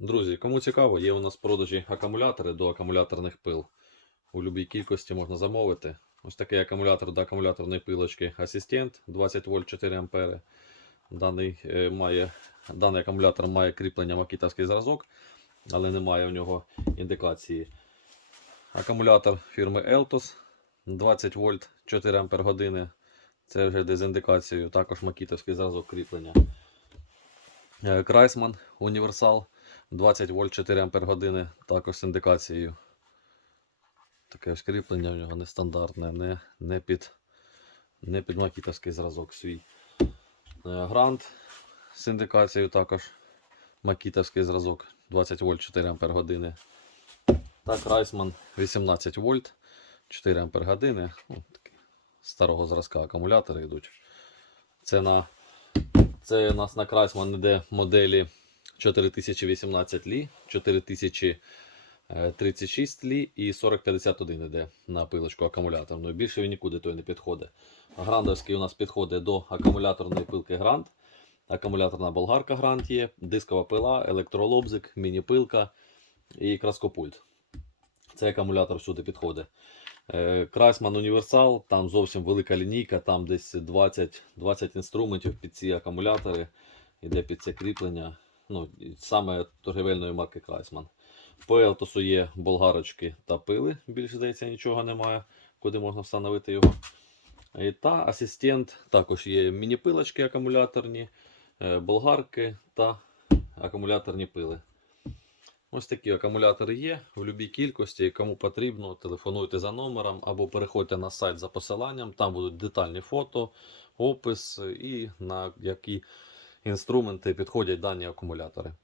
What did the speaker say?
Друзі, кому цікаво, є у нас в продажі акумулятори до акумуляторних пил. У будь-якій кількості можна замовити. Ось такий акумулятор до акумуляторної пилочки Асистент 20 вольт 4 ампери. Даний, е, має, даний акумулятор має кріплення макітовський зразок, але немає в нього індикації. Акумулятор фірми Eltos 20 вольт 4 ампер години. Це вже індикацією, також макітовський зразок кріплення. Е, Крайсман Універсал 20 вольт 4 ампер також з індикацією. Таке ось кріплення в нього нестандартне, не, не, під, не під макітовський зразок свій. Е, Грант з індикацією також макітовський зразок 20 вольт 4 ампер години. Так, Райсман 18 вольт 4 ампер. Ну, старого зразка акумулятори йдуть. Це на це у нас на Крайсман йде моделі 4018 лі, 4036 лі і 4051 йде на пилочку акумуляторну. Більше він нікуди той не підходить. Грандовський у нас підходить до акумуляторної пилки Гранд. Акумуляторна болгарка Гранд є, дискова пила, електролобзик, міні-пилка і краскопульт. Цей акумулятор всюди підходить. Е, Крайсман Універсал, там зовсім велика лінійка, там десь 20, 20 інструментів під ці акумулятори, іде під це кріплення. Ну, саме торгівельної марки Крайсман. По Елтосу є болгарочки та пили, більше здається, нічого немає, куди можна встановити його. І та асистент також є міні-пилочки акумуляторні, е, болгарки та акумуляторні пили. Ось такі акумулятори є в будь-якій кількості. Кому потрібно, телефонуйте за номером або переходьте на сайт за посиланням. Там будуть детальні фото, опис і на які інструменти підходять дані акумулятори.